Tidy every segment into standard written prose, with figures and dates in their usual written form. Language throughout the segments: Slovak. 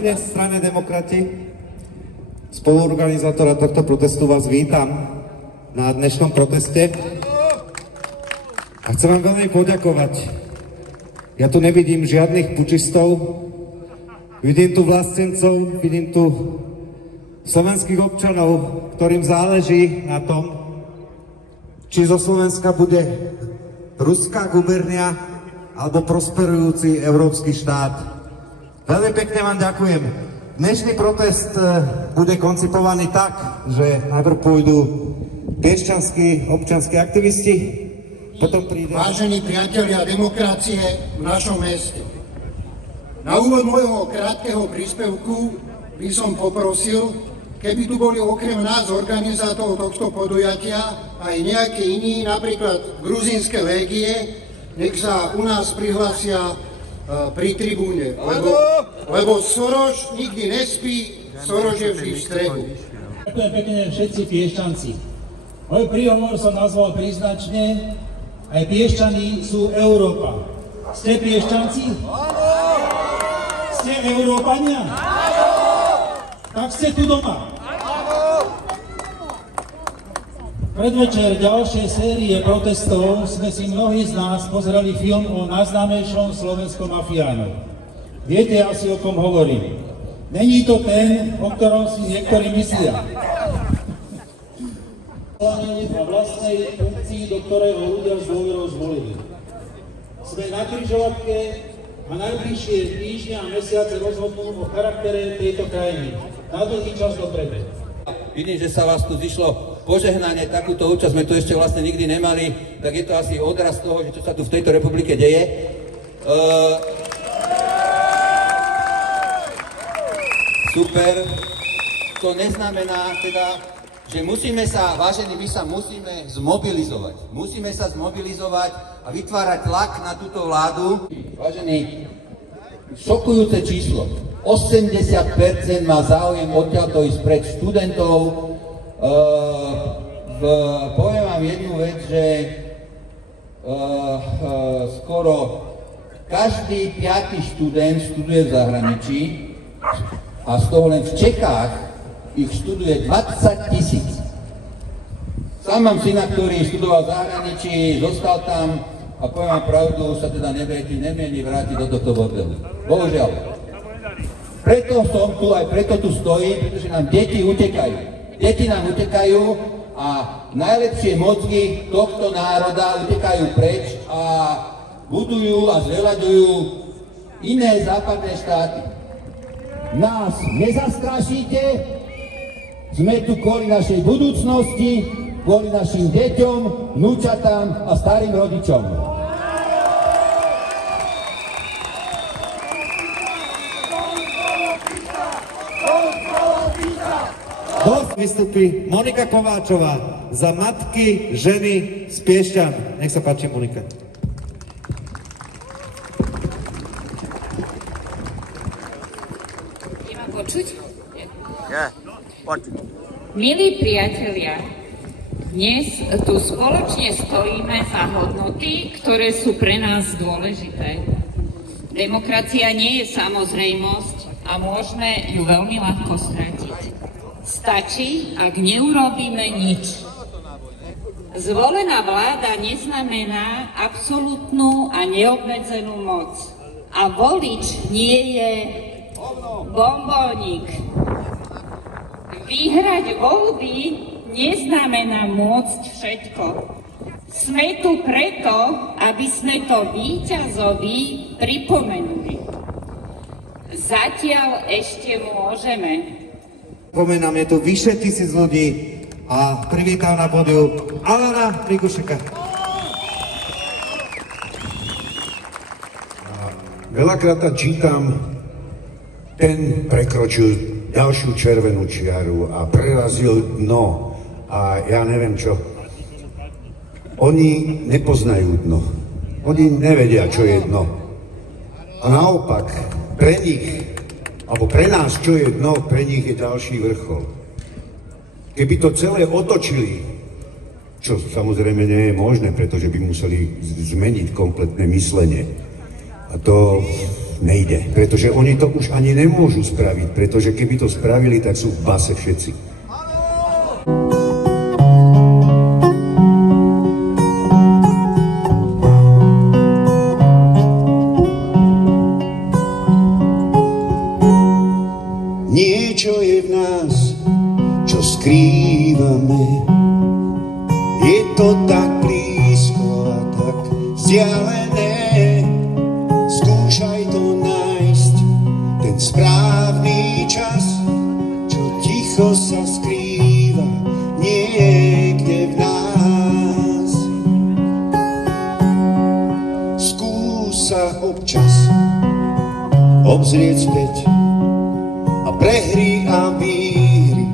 mene strany Demokrati, spoluorganizátora tohto protestu, vás vítam na dnešnom proteste. A chcem vám veľmi poďakovať. Ja tu nevidím žiadnych pučistov, vidím tu vlastencov, vidím tu slovenských občanov, ktorým záleží na tom, či zo Slovenska bude ruská gubernia alebo prosperujúci európsky štát. Veľmi pekne vám ďakujem. Dnešný protest bude koncipovaný tak, že najprv pôjdu piešťanskí občianski aktivisti, potom príde... Vážení priatelia demokracie v našom meste, na úvod môjho krátkeho príspevku by som poprosil, keby tu boli okrem nás organizátorov tohto podujatia aj nejaké iní, napríklad gruzínske légie, nech sa u nás prihlásia pri tribúne, lebo Soros nikdy nespí, Soros je vždy v strehu. Ďakujem pekne všetci Piešťanci. Môj príhovor som nazval príznačne: aj Piešťany sú Európa. Ste Piešťanci? Ste Európania? Tak ste tu doma. Predvečer ďalšej série protestov sme si mnohí z nás pozreli film o najznámejšom slovenskom mafiánu. Viete asi, o kom hovorím. Není to ten, o ktorom si niektorí myslia. Na vlastnej funkcii, do ktorej ho ľudia s dôverou zvolili. Sme na križovatke a najbližšie týždne a mesiace rozhodnú o charaktere tejto krajiny. Na dlhý čas dopredu. Vidím, že sa vás tu zišlo požehnanie, takúto účasť sme tu ešte vlastne nikdy nemali, tak je to asi odraz toho, že čo sa tu v tejto republike deje. Super. To neznamená teda, že musíme sa, vážení, my sa musíme zmobilizovať. Musíme sa zmobilizovať a vytvárať tlak na túto vládu. Vážení, šokujúce číslo. 80% má záujem odtiaľto ísť preč študentov. Poviem vám jednu vec, že skoro každý 5. študent študuje v zahraničí a z toho len v Čechách ich študuje 20 000. Sám mám syna, ktorý študoval v zahraničí, zostal tam a poviem vám pravdu, sa teda nemieni vrátiť do tohto bordelu. Bohužiaľ. Preto som tu, aj preto tu stojím, pretože nám deti utekajú. Deti nám utekajú a najlepšie mozgy tohto národa utekajú preč a budujú a zveľaďujú iné západné štáty. Nás nezastrašíte, sme tu kvôli našej budúcnosti, kvôli našim deťom, vnúčatám a starým rodičom. Vystupí Monika Kováčová za matky, ženy z Piešťan. Nech sa páči, Monika. Je ma počuť? Nie, poď. Milí priatelia, dnes tu spoločne stojíme za hodnoty, ktoré sú pre nás dôležité. Demokracia nie je samozrejmosť a môžeme ju veľmi ľahko stratiť. Stačí, ak neurobíme nič. Zvolená vláda neznamená absolútnu a neobmedzenú moc. A volič nie je bombónik. Vyhrať voľby neznamená môcť všetko. Sme tu preto, aby sme to víťazovi pripomenuli. Zatiaľ ešte môžeme. Pomenám, je tu vyše 1000 ľudí a privítam na pódiu Alana Rigušeka. Veľakrát tam čítam, ten prekročil ďalšiu červenú čiaru a prerazil dno a ja neviem čo. Oni nepoznajú dno. Oni nevedia, čo je dno. A naopak, pre nich, alebo pre nás, čo je dno, pre nich je ďalší vrchol. Keby to celé otočili, čo samozrejme nie je možné, pretože by museli zmeniť kompletné myslenie. A to nejde, pretože oni to už ani nemôžu spraviť, pretože keby to spravili, tak sú v base všetci. Niečo je v nás, čo skrývame. Je to tak blízko a tak vzdialené. Skúšaj to nájsť, ten správny čas, čo ticho sa skrýva niekde v nás. Skús sa občas obzrieť späť a prehry a výhry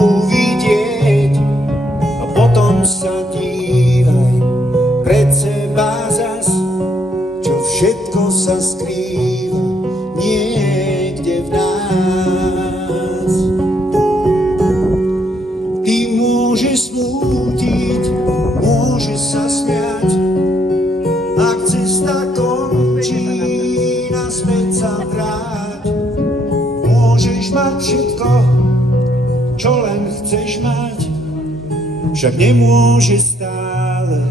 uvidieť a potom sa dívaj pred seba zas, čo všetko sa skrýva niekde v nás. Ty môžeš smútiť, môžeš sa smiať, ak cesta končí, naspäť sa vráť. Môžeš mať všetko, čo len chceš mať, však nemôžeš stále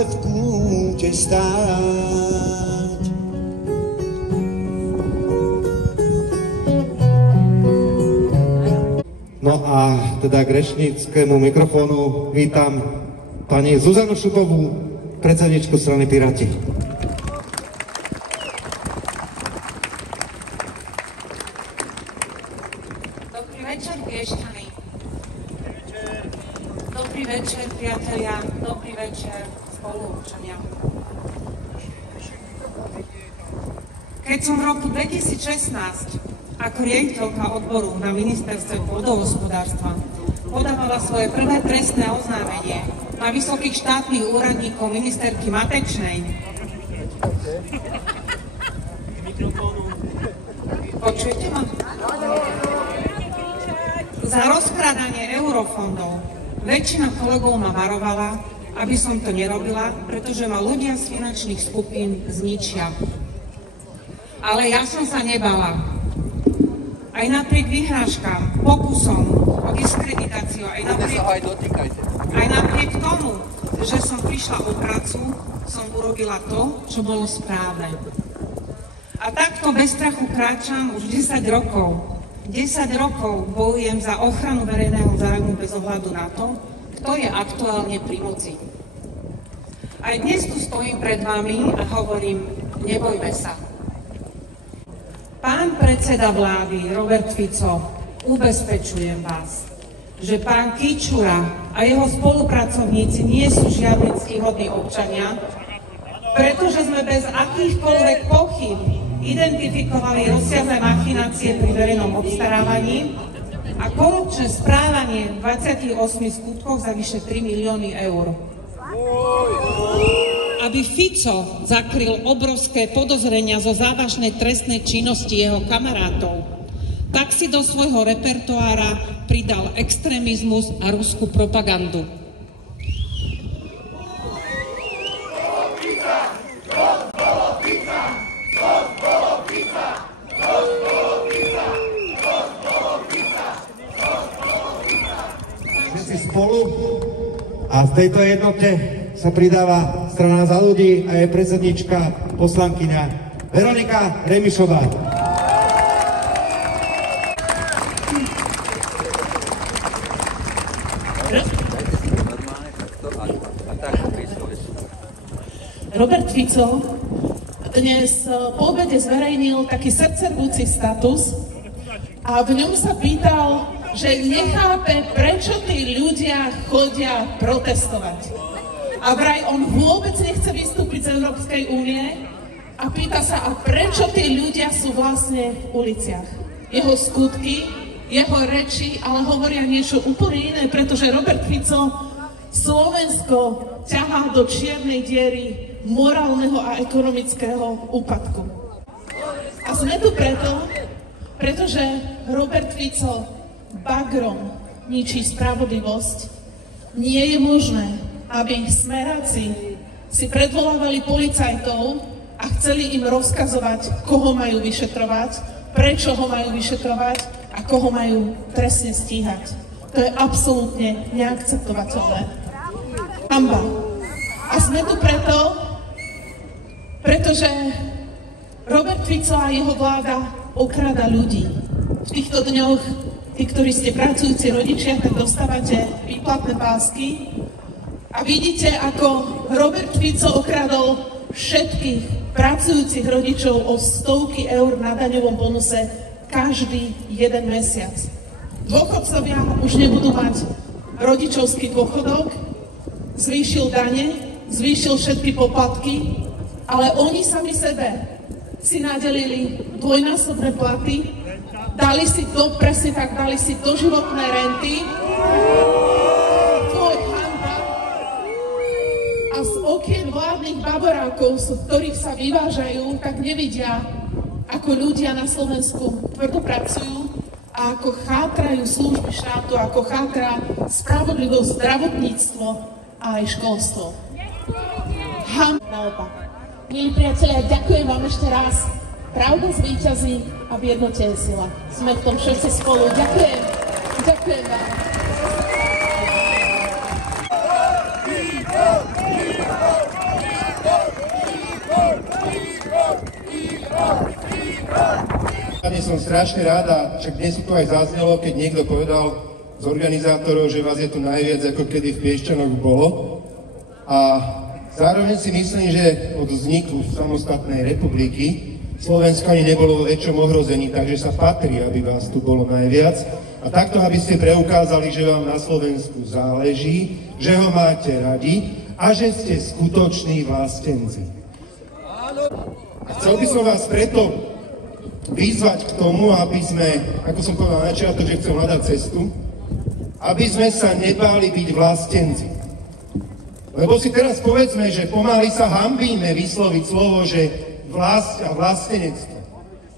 v kúte stáť. No a teda k rečníckému mikrofónu vítam pani Zuzanu Šupovú, predsedničku strany Piráti. Dobrý večer, Piešťany. Dobrý večer, priatelia. Dobrý večer, spoluobčania. Keď som v roku 2016 ako riaditeľka odboru na ministerstve pôdohospodárstva podávala svoje prvé trestné oznámenie na vysokých štátnych úradníkov ministerky Matečnej, počujete ma? Za rozkrádanie eurofondov väčšina kolegov ma varovala, aby som to nerobila, pretože ma ľudia z finančných skupín zničia. Ale ja som sa nebala. Aj napriek vyhrážkám, pokusom o diskreditáciu, aj napriek tomu, že som prišla o prácu, som urobila to, čo bolo správne. A takto bez strachu kráčam už 10 rokov. 10 rokov bojujem za ochranu verejného záujmu bez ohľadu na to, kto je aktuálne pri moci. Aj dnes tu stojím pred vami a hovorím, nebojme sa. Pán predseda vlády Robert Fico, ubezpečujem vás, že pán Kičura a jeho spolupracovníci nie sú žiadni ctihodní občania, pretože sme bez akýchkoľvek pochyb identifikovali rozsiahle machinácie pri verejnom obstarávaní a korupčné správanie v 28 skutkoch za vyše 3 milióny eur. Aby Fico zakryl obrovské podozrenia zo závažnej trestnej činnosti jeho kamarátov, tak si do svojho repertoára pridal extrémizmus a ruskú propagandu. Všetci spolu a v tejto jednote sa pridáva Strana za ľudí a je predsednička poslankyňa Veronika Remišová. Robert Fico dnes po obede zverejnil taký srdcervúci status a v ňom sa pýtal, že nechápe, prečo tí ľudia chodia protestovať. A vraj on vôbec nechce vystúpiť z Európskej únie a pýta sa, a prečo tí ľudia sú vlastne v uliciach. Jeho skutky, jeho reči, ale hovoria niečo úplne iné, pretože Robert Fico Slovensko ťahá do čiernej diery morálneho a ekonomického úpadku. A sme tu preto, pretože Robert Fico bagrom ničí spravodlivosť. Nie je možné, aby smeráci si predvolávali policajtov a chceli im rozkazovať, koho majú vyšetrovať, prečo ho majú vyšetrovať a koho majú trestne stíhať. To je absolútne neakceptovateľné. Hanba. A sme tu pretože Robert Fico a jeho vláda okráda ľudí. V týchto dňoch, tí, ktorí ste pracujúci rodičia, tak dostávate výplatné pásky a vidíte, ako Robert Fico okradol všetkých pracujúcich rodičov o stovky eur na daňovom bonuse každý jeden mesiac. Dôchodcovia už nebudú mať rodičovský dôchodok, zvýšil dane, zvýšil všetky poplatky, ale oni sami sebe si nadelili dvojnásobné platy, dali si to, presne tak, dali si doživotné renty. To je hanba. A z okien vládnych baborákov, z ktorých sa vyvážajú, tak nevidia, ako ľudia na Slovensku tvrdo pracujú a ako chátrajú služby štátu, ako chátra spravodlivosť, zdravotníctvo a aj školstvo. Naopak. Milí priatelia, ďakujem vám ešte raz. Pravda zvíťazí a v jednote je sila. Sme v tom všetci spolu. Ďakujem. Ďakujem vám. Dnes som strašne rád a však dnes tu aj zaznelo, keď niekto povedal z organizátorov, že vás je tu najviac, ako kedy v Piešťanoch bolo. A zároveň si myslím, že od vzniku samostatnej republiky Slovensko ani nebolo vo väčšom ohrození, takže sa patrí, aby vás tu bolo najviac. A takto, aby ste preukázali, že vám na Slovensku záleží, že ho máte radi a že ste skutoční vlastenci. A chcel by som vás preto vyzvať k tomu, aby sme, ako som povedal na začiatok, že chcem hľadať cestu, aby sme sa nebáli byť vlastenci. Lebo si teraz povedzme, že pomaly sa hanbíme vysloviť slovo, že vlast a vlastenectvo.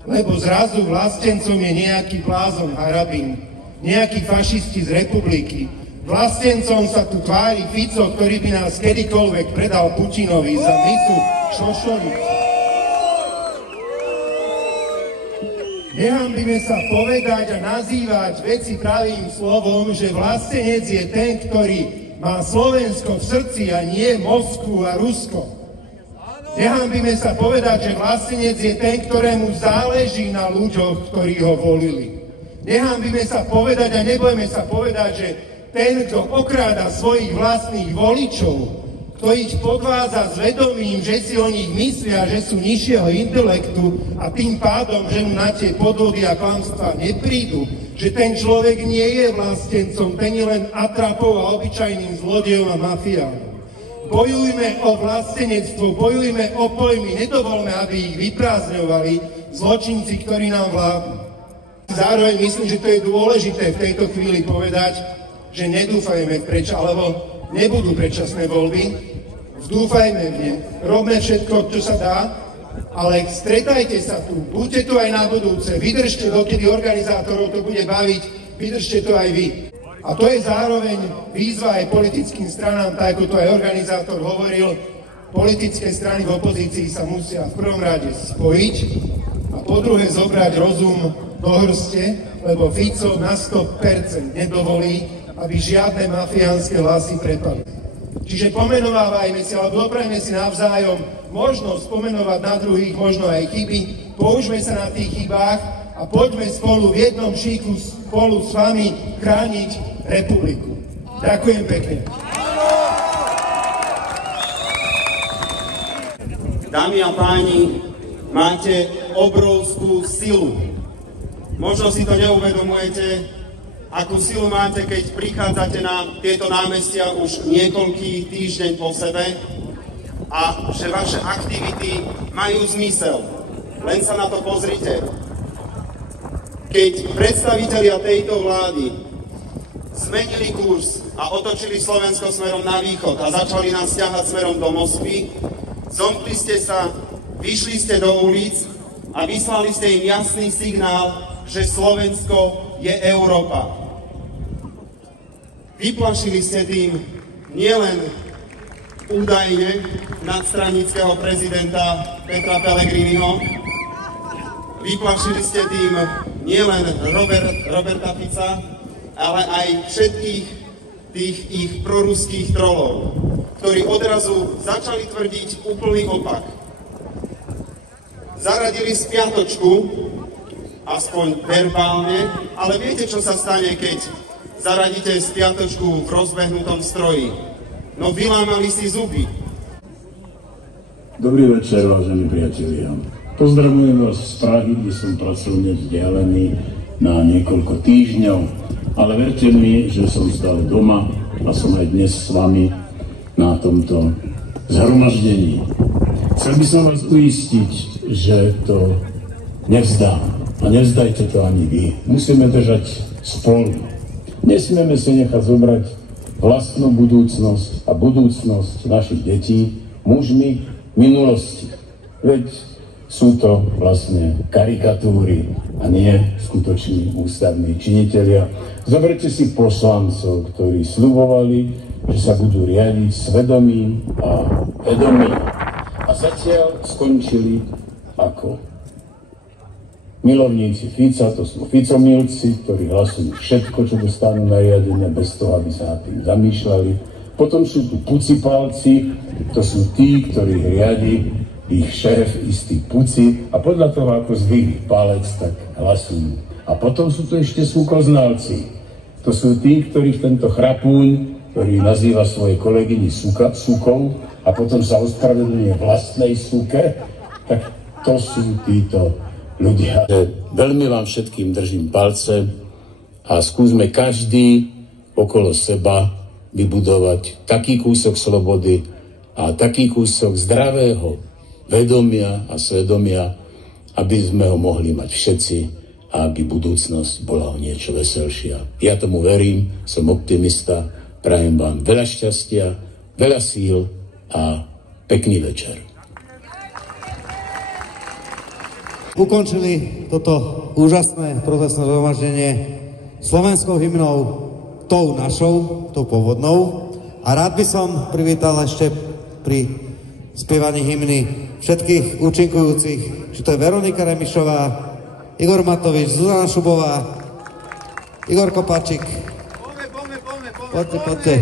Lebo zrazu vlastencom je nejaký blázon Harabín, nejakí fašisti z republiky. Vlastencom sa tu tvári Fico, ktorý by nás kedykoľvek predal Putinovi za mitu šošovicu. Nehanbíme sa povedať a nazývať veci pravým slovom, že vlastenec je ten, ktorý má Slovensko v srdci a nie Moskvu a Rusko. Nehanbíme sa povedať, že vlastenec je ten, ktorému záleží na ľuďoch, ktorí ho volili. Nehanbíme sa povedať a nebojme sa povedať, že ten, kto okráda svojich vlastných voličov, kto ich podvádza s vedomím, že si o nich myslia, že sú nižšieho intelektu a tým pádom, že mu na tie podvody a klamstvá neprídu, že ten človek nie je vlastencom, ten je len atrapou a obyčajným zlodejom a mafiánom. Bojujme o vlastenectvo, bojujme o pojmy, nedovolme, aby ich vyprázdňovali zločinci, ktorí nám vládnu. Zároveň myslím, že to je dôležité v tejto chvíli povedať, že nedúfajme alebo nebudú predčasné voľby, vdúfajme v ne, robme všetko, čo sa dá, ale stretajte sa tu, buďte tu aj na budúce, vydržte, dokedy organizátorov to bude baviť, vydržte to aj vy. A to je zároveň výzva aj politickým stranám, tak ako to aj organizátor hovoril, politické strany v opozícii sa musia v prvom rade spojiť a po druhé zobrať rozum do hrste, lebo Fico na 100% nedovolí, aby žiadne mafiánske hlasy prepadli. Čiže pomenovávajme si, alebo doprajme si navzájom možnosť pomenovať na druhých možno aj chyby, poučme sa na tých chybách a poďme spolu v jednom šíku spolu s vami chrániť republiku. Ďakujem pekne. Dámy a páni, máte obrovskú silu. Možno si to neuvedomujete, akú silu máte, keď prichádzate na tieto námestia už niekoľký týždeň po sebe a že vaše aktivity majú zmysel. Len sa na to pozrite. Keď predstavitelia tejto vlády zmenili kurz a otočili Slovensko smerom na východ a začali nás ťahať smerom do Moskvy, zomkli ste sa, vyšli ste do ulic a vyslali ste im jasný signál, že Slovensko je Európa. Vyplašili ste tým nielen údajne nadstranického prezidenta Petra Pellegriniho. Vyplašili ste tým nielen Roberta Fica, ale aj všetkých tých ich proruských trolov, ktorí odrazu začali tvrdiť úplný opak. Zaradili spiatočku, aspoň verbálne, ale viete, čo sa stane, keď zaradíte spiatočku v rozbehnutom stroji? No vylámali si zuby. Dobrý večer, vážení priatelia. Pozdravujem vás z Prahy, kde som pracovne vzdialený na niekoľko týždňov, ale verte mi, že som stále doma a som aj dnes s vami na tomto zhromaždení. Chcel by som vás uistiť, že to nevzdám. A nevzdajte to ani vy. Musíme držať spolu. Nesmieme si nechať zobrať vlastnú budúcnosť a budúcnosť našich detí mužmi minulosti. Veď sú to vlastne karikatúry a nie skutoční ústavní činitelia. Zoberte si poslancov, ktorí sľubovali, že sa budú riadiť svedomím a vedomím. A zatiaľ skončili ako milovníci Fica, to sú Ficomilci, ktorí hlasujú všetko, čo dostanú nariadené, bez toho, aby sa nad tým zamýšľali. Potom sú tu pucipálci, to sú tí, ktorí riadi ich šéf, istý Puci, a podľa toho, ako zdvihli palec, tak hlasujú. A potom sú tu ešte súkoznalci. To sú tí, ktorých tento chrapúň, ktorý nazýva svoje kolegyni sukou a potom sa ospravedlňuje vlastnej suke, tak to sú títo ľudia. Veľmi vám všetkým držím palce a skúsme každý okolo seba vybudovať taký kúsok slobody a taký kúsok zdravého vedomia a svedomia, aby sme ho mohli mať všetci a aby budúcnosť bola o niečo veselšia. Ja tomu verím, som optimista, prajem vám veľa šťastia, veľa síl a pekný večer. Ukončili toto úžasné protestné zhromaždenie slovenskou hymnou, tou našou, tou pôvodnou. A rád by som privítal ešte pri spievaní hymny všetkých účinkujúcich, či to je Veronika Remišová, Igor Matovič, Zuzana Šubová, Igor Kopačik. Poďte.